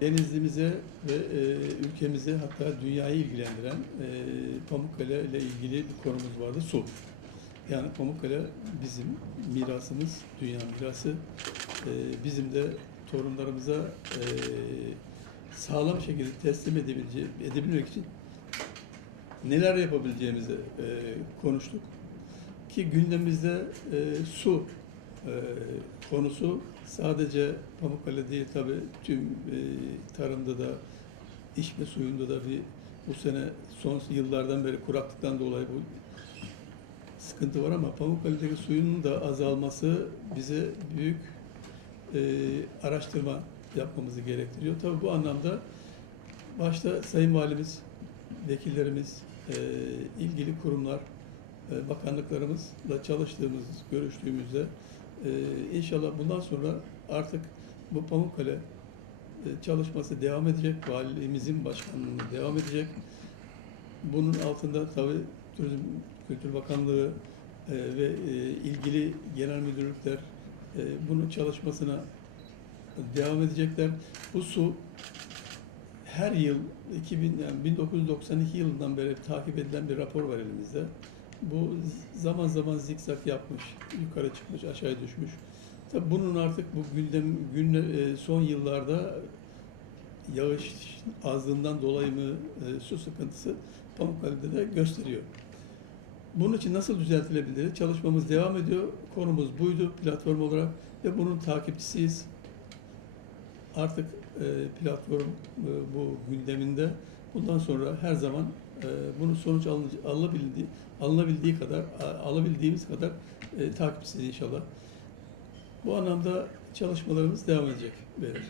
Denizlimize ve e, ülkemize hatta dünyayı ilgilendiren e, Pamukkale ile ilgili bir konumuz vardı. Su. Yani Pamukkale bizim mirasımız, dünya mirası. E, bizim de torunlarımıza e, sağlam şekilde teslim edebilmek için neler yapabileceğimizi e, konuştuk. Ki gündemimizde e, su e, konusu sadece Pamukkale değil tabi tüm e, tarımda da içme suyunda da bir bu sene son yıllardan beri kuraklıktan dolayı bu sıkıntı var ama Pamukkale'deki suyun da azalması bize büyük e, araştırma yapmamızı gerektiriyor. Tabi bu anlamda başta Sayın Valimiz, vekillerimiz, e, ilgili kurumlar, e, bakanlıklarımızla çalıştığımız, görüştüğümüzde e, inşallah bundan sonra artık bu Pamukkale e, çalışması devam edecek, valimizin başkanlığında devam edecek. Bunun altında tabii Turizm Kültür Bakanlığı e, ve e, ilgili genel müdürlükler e, bunun çalışmasına devam edecekler. Bu su her yıl 2000 yani 1992 yılından beri takip edilen bir rapor var elimizde. Bu zaman zaman zikzak yapmış, yukarı çıkmış, aşağıya düşmüş. Tabii bunun artık bu gündem günle, e, son yıllarda yağış azlığından dolayı mı e, su sıkıntısı Pamukkale'de de gösteriyor. Bunun için nasıl düzeltilebilir? Çalışmamız devam ediyor. Konumuz buydu platform olarak ve bunun takipçisiyiz. Artık e, platform bu gündeminde. Bundan sonra her zaman e, bunun sonuç alınabildiği, alınabildiği kadar, alabildiğimiz kadar e, takipçisiyiz inşallah. Bu anlamda çalışmalarımız devam edecek verir.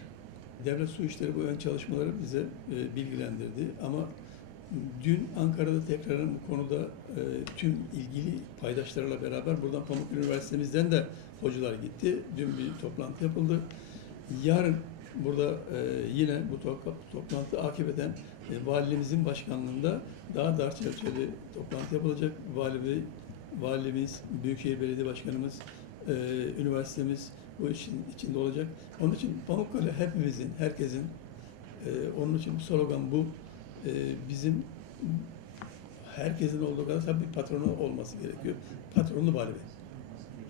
Devlet Su İşleri bu ön çalışmaları bize e, bilgilendirdi ama dün Ankara'da tekrarın bu konuda e, tüm ilgili paydaşlarla beraber buradan Pamuk Üniversitemizden de hocalar gitti. Dün bir toplantı yapıldı. Yarın burada e, yine bu to- toplantı akiben e, valimizin başkanlığında daha dar çerçeveli toplantı yapılacak. Vali Bey, valimiz, Büyükşehir Belediye Başkanımız, e, üniversitemiz bu işin içinde olacak. Onun için Pamukkale hepimizin, herkesin, e, onun için slogan bu. E, bizim herkesin olduğu kadar tabii patronu olması gerekiyor. Patronu vali bey.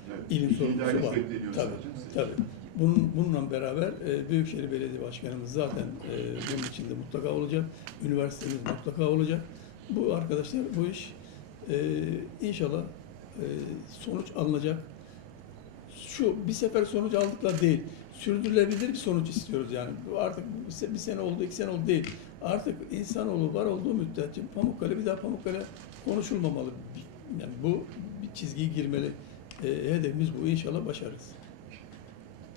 Evet, İlim sorumlusu var. Tabii, tabii. Bunun, bununla beraber e, Büyükşehir Belediye Başkanımız zaten e, bunun içinde mutlaka olacak. Üniversitemiz mutlaka olacak. Bu arkadaşlar bu iş e, inşallah e, sonuç alınacak. Şu bir sefer sonuç aldıkla değil, sürdürülebilir bir sonuç istiyoruz yani. Artık bir se- bir sene oldu, iki sene oldu değil. Artık insanoğlu var olduğu müddetçe Pamukkale bir daha Pamukkale konuşulmamalı. Yani bu bir çizgiyi girmeli. E, hedefimiz bu. İnşallah başarırız.